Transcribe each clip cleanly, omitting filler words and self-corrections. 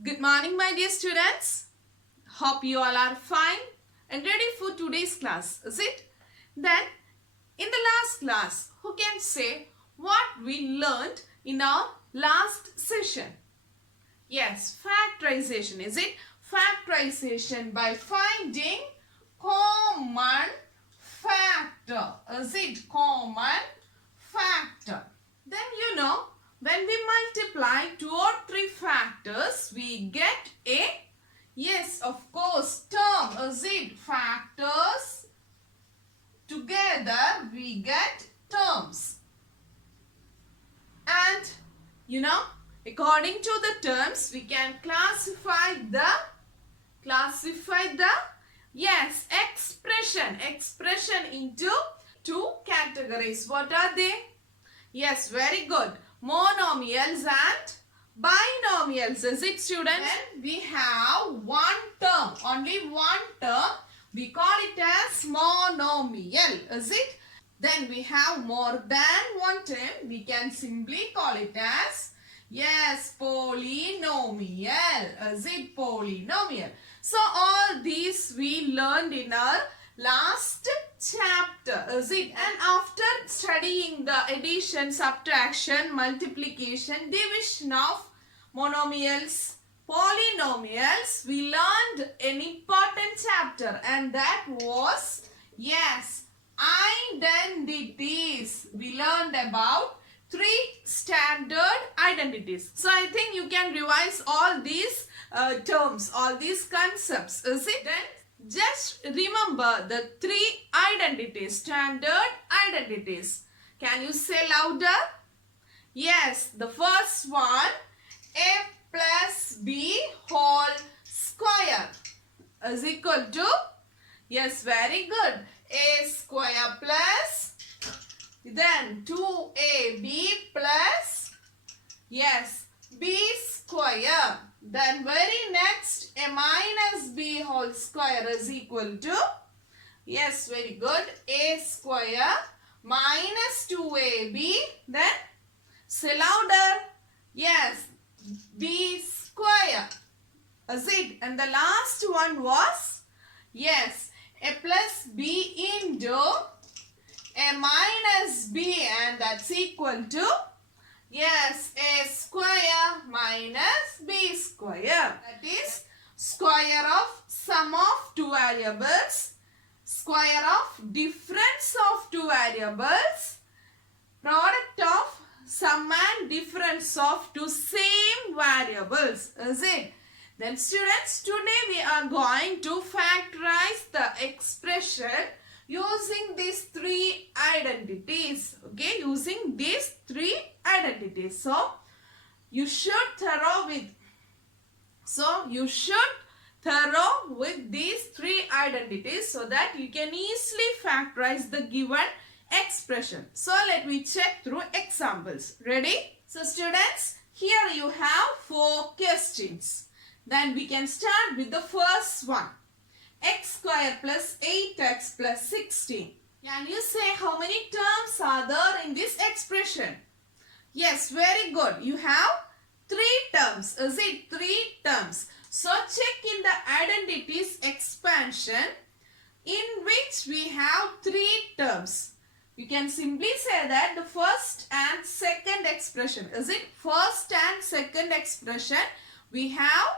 Good morning, my dear students. Hope you all are fine and ready for today's class, is it? Then, in the last class, who can say what we learned in our last session? Yes, factorization, is it? Factorization by finding common factor. Is it common factor? Then you know, when we multiply 2 or 3 factors, we get a, yes, of course, term. Is it? Factors together we get terms. And you know, according to the terms, we can classify the yes, expression into 2 categories. What are they? Yes, very good. Monomials and binomials. Is it, students? Then we have one term, only one term. We call it as monomial. Is it? Then we have more than one term. We can simply call it as, yes, polynomial. Is it? Polynomial. So all these we learned in our last chapter, is it? And after studying the addition, subtraction, multiplication, division of monomials, polynomials, we learned an important chapter, and that was, yes, identities. We learned about 3 standard identities. So I think you can revise all these terms, all these concepts, is it? Then just remember the 3 identities, standard identities. Can you say louder? Yes, the first one, a plus b whole square is equal to, yes, very good, a square plus, then 2ab plus, yes, b square. Then very next, a minus b whole square is equal to, yes, very good, a square minus 2ab, then say louder, yes, b square. Is it? And the last one was, yes, a plus b into a minus b, and that's equal to, yes, a square minus b square. That is square of sum of 2 variables, square of difference of 2 variables, product of sum and difference of 2 same variables. Is it? Then students, today we are going to factorize the expression using these 3 identities. Okay, using these 3 identities. So you should thorough with these 3 identities so that you can easily factorize the given expression. So let me check through examples. Ready? So students, here you have 4 questions. Then we can start with the first one. X square plus 8x plus 16. Can you say how many terms are there in this expression? Yes, very good. You have 3 terms. Is it 3 terms? So check in the identities expansion in which we have 3 terms. You can simply say that the first and second expression. Is it? First and second expression we have,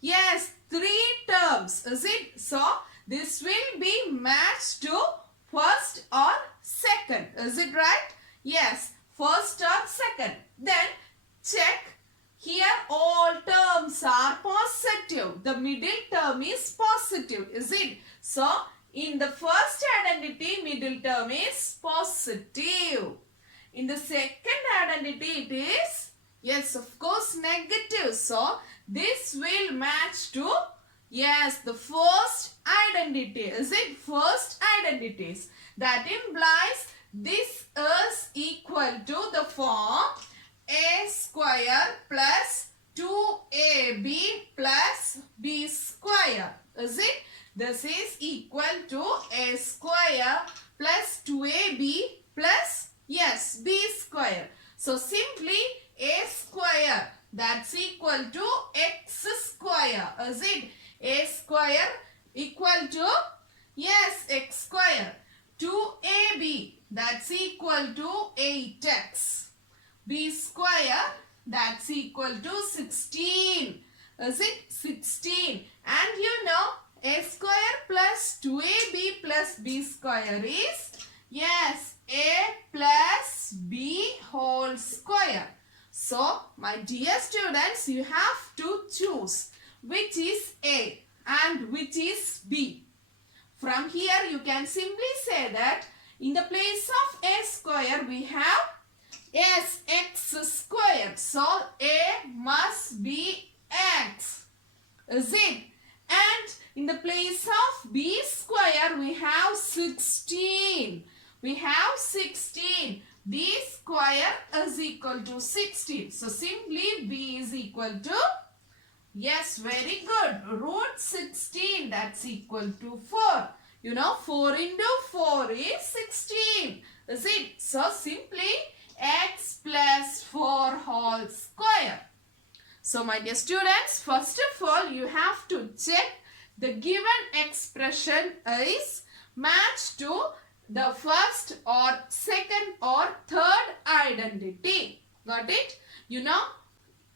yes, 3 terms. Is it? So this will be matched to first or second. Is it right? Yes, first or second. Then check. Here all terms are positive. The middle term is positive. Is it? So in the first identity, middle term is positive. In the second identity, it is, yes, of course, negative. So this will match to, yes, the first identity. Is it? First identities. That implies this is equal to the form a square plus 2ab plus b square. Is it? This is equal to a square plus 2ab plus, yes, b square. So simply a square, that's equal to x square. Is it a square equal to, yes, x square. 2ab, that's equal to 8x. B square, that's equal to 16. Is it 16? And you know, a square plus 2ab plus b square is, yes, a plus b whole square. So, my dear students, you have to choose which is a and which is b. From here, you can simply say that in the place of a square, we have yes, x squared. So, a must be x. Is it? And in the place of b square, we have 16. We have 16. B square is equal to 16. So, simply b is equal to, yes, very good, root 16, that's equal to 4. You know, 4 into 4 is 16. Is it? So, simply x plus 4 whole square. So, my dear students, first of all, you have to check the given expression is matched to the first or second or third identity. Got it? You know,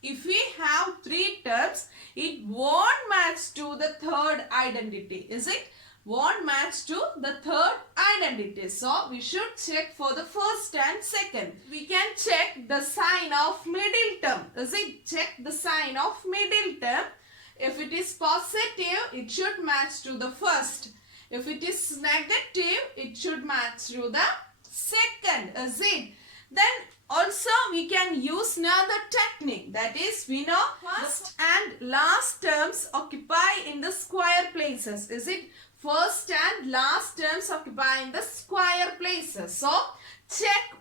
if we have 3 terms, it won't match to the third identity. Is it? Won't match to the third identity. So, we should check for the first and second. We can check the sign of middle term. Is it? Check the sign of middle term. If it is positive, it should match to the first. If it is negative, it should match to the second. Is it? Then also we can use another technique. That is, we know first and last terms occupy in the square places. Is it? First and last terms occupy in the square places. So, check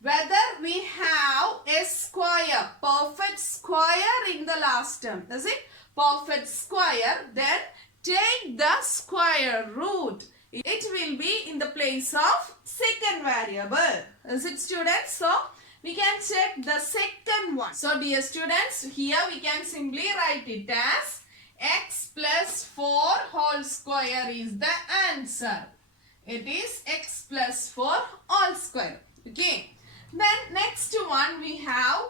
whether we have a square, perfect square in the last term. Is it? Perfect square. Then take the square root. It will be in the place of second variable. Is it, students? So, we can check the second one. So, dear students, here we can simply write it as x plus 4 whole square is the answer. It is x plus 4 whole square. Okay. Then next one we have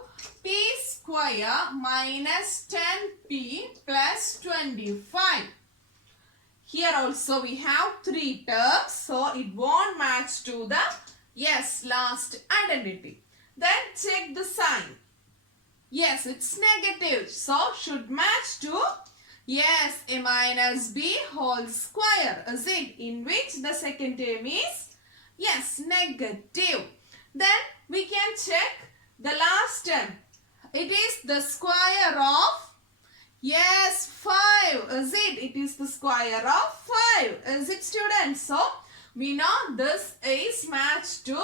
p square minus 10p plus 25. Here also we have 3 terms. So it won't match to the, yes, last identity. Then check the sign. Yes, it's negative. So should match to, yes, a minus b whole square. Is it? In which the second term is, yes, negative. Then we can check the last term. It is the square of, yes, 5. Is it? It is the square of 5. Is it, students? So, we know this is matched to,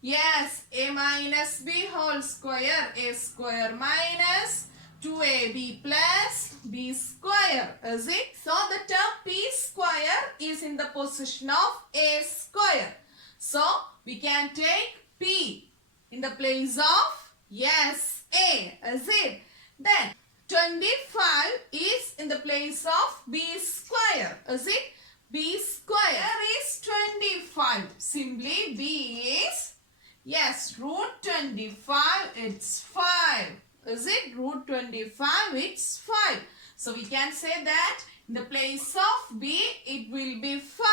yes, a minus b whole square, a square minus 2ab plus b square. Is it? So, the term p square is in the position of a square. So, we can take p in the place of, yes, a. Is it? Then, 25 is in the place of b square. Is it? B square is 25. Simply b is, yes, root 25, it's 5. Is it? Root 25, it's 5. So, we can say that in the place of b, it will be 5.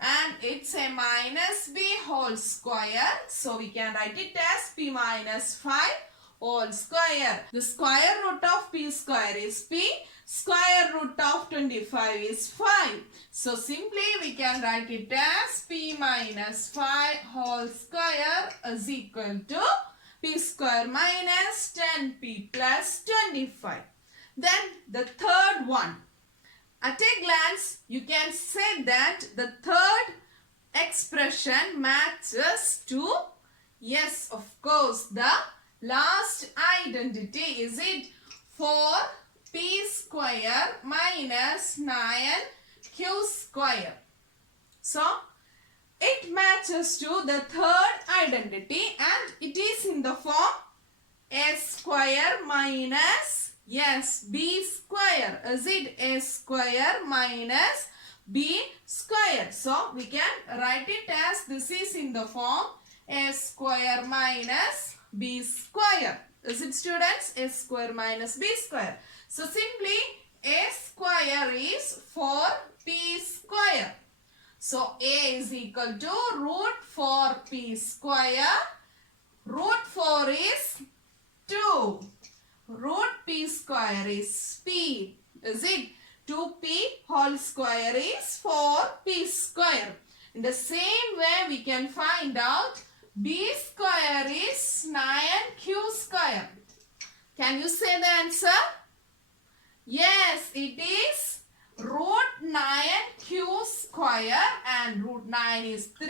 And it's a minus b whole square. So, we can write it as p minus 5 whole square. The square root of p square is p. Square root of 25 is 5. So, simply we can write it as p minus 5 whole square is equal to p square minus 10p plus 25. Then, the third one. At a glance, you can say that the third expression matches to, yes, of course, the last identity. Is it? 4p square minus 9q square. So, it matches to the third identity and it is in the form a square minus, Yes, b square. Is it a square minus b square? So we can write it as this is in the form a square minus b square. Is it, students? A square minus b square. So simply a square is 4p square. So a is equal to root 4p square. Root 4 is 2. Root p square is p. Is it? 2p whole square is 4p square. In the same way we can find out b square is 9q square. Can you say the answer? Yes, it is root 9q square and root 9 is 3.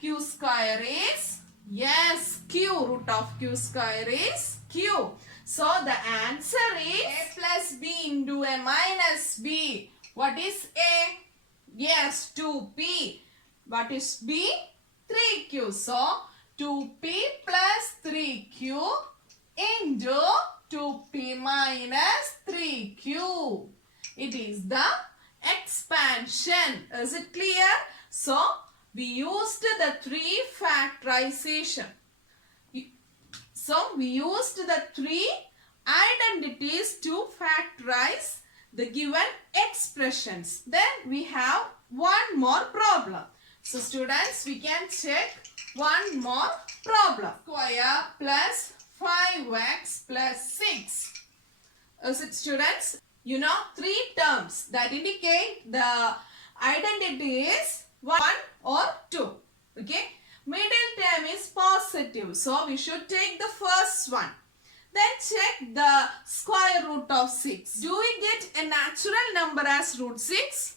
Q square is, yes, q. Root of q square is q. So the answer is a plus b into a minus b. What is a? Yes, 2p. What is b? 3q. So 2p plus 3q into 2p minus 3q. It is the expansion. Is it clear? So we used the 3 factorization. So we used the 3 identities to factorize the given expressions. Then we have one more problem. So students, we can check one more problem. Square plus 5x plus 6. Is it, students? You know, 3 terms that indicate the identity is 1 or 2. Okay. Middle term is positive. So we should take the first one. Then check the square root of 6. Do we get a natural number as root 6?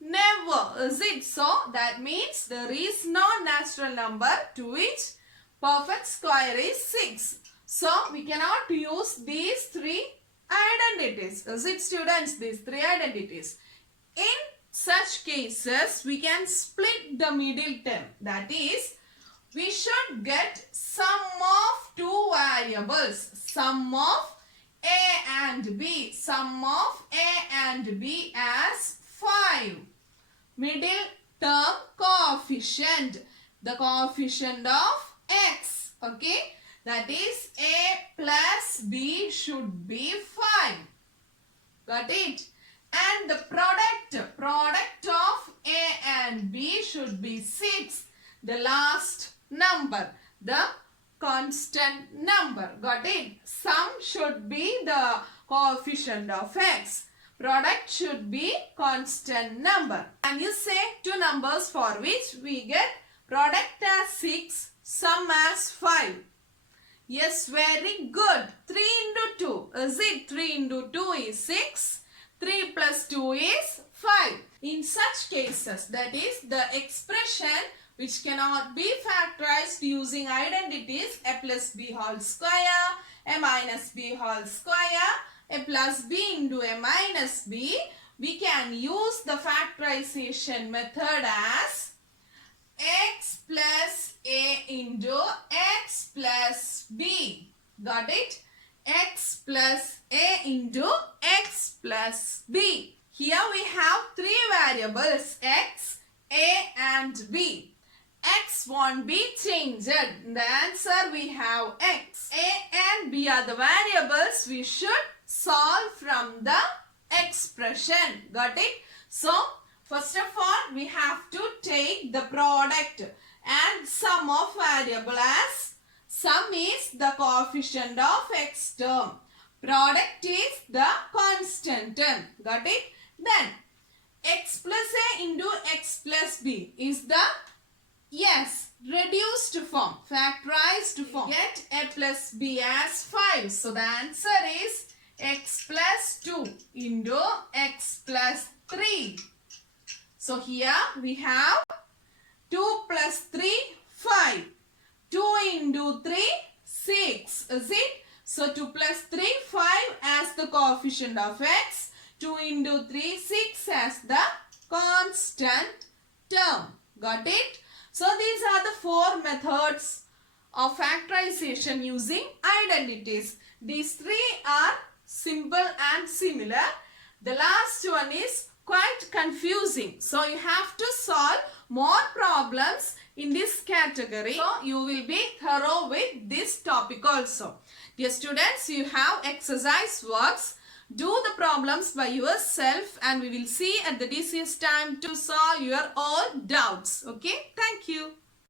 Never. Is it? So that means there is no natural number to which perfect square is 6. So we cannot use these 3 identities. Is it, students? These 3 identities. In such cases, we can split the middle term. That is, we should get sum of 2 variables. Sum of a and b. Sum of a and b as 5. Middle term coefficient. The coefficient of x. Okay. That is a plus b should be 5. Got it? And the product of a and b should be 6. The last number, the constant number. Got it? Sum should be the coefficient of x. Product should be constant number. And you say 2 numbers for which we get product as 6, sum as 5. Yes, very good. 3 into 2. Is it? 3 into 2 is 6. 3 plus 2 is 5. In such cases, that is the expression which cannot be factorized using identities a plus b whole square, a minus b whole square, a plus b into a minus b, we can use the factorization method as x plus a into x plus b. Got it? X plus a into x plus b. Here we have 3 variables x, a and b. X won't be changed. In the answer we have x. A and b are the variables we should solve from the expression. Got it? So first of all we have to take the product and sum of variable as sum is the coefficient of x term. Product is the constant term. Got it? Then x plus a into x plus b is the, yes, reduced form, factorized form. Get a plus b as 5. So the answer is x plus 2 into x plus 3. So here we have 2 plus 3, 5. 2 into 3, 6. Is it? So 2 plus 3, 5 as the coefficient of x. 2 into 3, 6 as the constant term. Got it? So these are the 4 methods of factorization using identities. These 3 are simple and similar. The last one is quite confusing. So you have to solve more problems in this category. So you will be thorough with this topic also. Dear students, you have exercise works. Do the problems by yourself and we will see at the DCS time to solve your all doubts. Okay, thank you.